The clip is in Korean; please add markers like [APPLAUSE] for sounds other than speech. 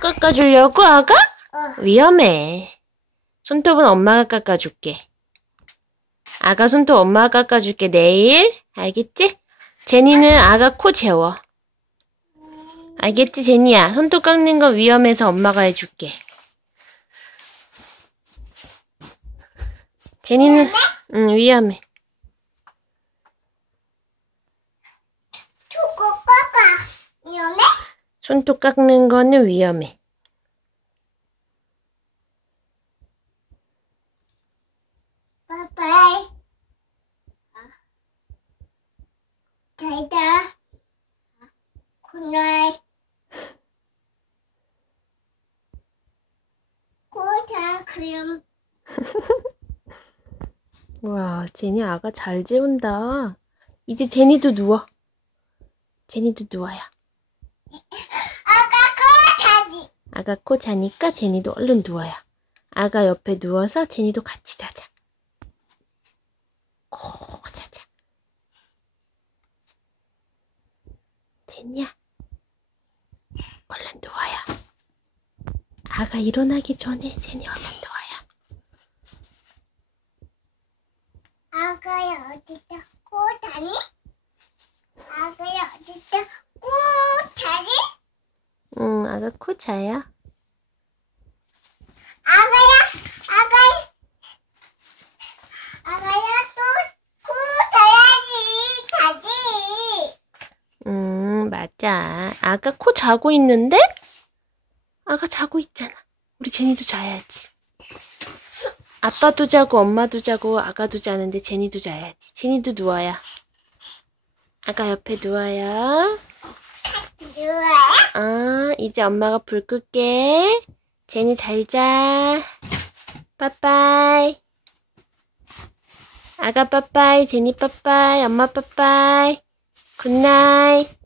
깎아주려고, 아가? 어. 위험해. 손톱은 엄마가 깎아줄게. 아가 손톱 엄마가 깎아줄게, 내일. 알겠지? 제니는 아가 코 재워. 알겠지, 제니야? 손톱 깎는 거 위험해서 엄마가 해줄게. 제니는, 응, 위험해. 초코 깎아. 위험해? 손톱 깎는 거는 위험해. 빠빠이. 잘 자. 굿나잇. 굿자, 그럼. [LAUGHS] 와, 제니 아가 잘 재운다. 이제 제니도 누워. 제니도 누워요. [LAUGHS] 아까 굿자지. 아가 코 자니까 제니도 얼른 누워요. 아가 옆에 누워서 제니도 같이 자자. 코 자자. 제니야, 얼른 누워요. 아가 일어나기 전에 제니 얼른 누워요. 아가야, 어디다 굿자니? 아가야, 어디다 굿자니? 응, 아가 코 자요. 아가야, 아가야, 아가야 또 굿자야지, 자지. 음, 맞아. 아가 코 자고 있는데? 아가 자고 있잖아. 우리 제니도 자야지. 아빠도 자고 엄마도 자고 아가도 자는데 제니도 자야지. 제니도 누워요. 아가 옆에 누워요. 좋아. 어, 이제 엄마가 불 끌게. 제니 잘 자. 빠빠이. 아가 빠빠이, 제니 빠빠이, 엄마 빠빠이. 굿나잇.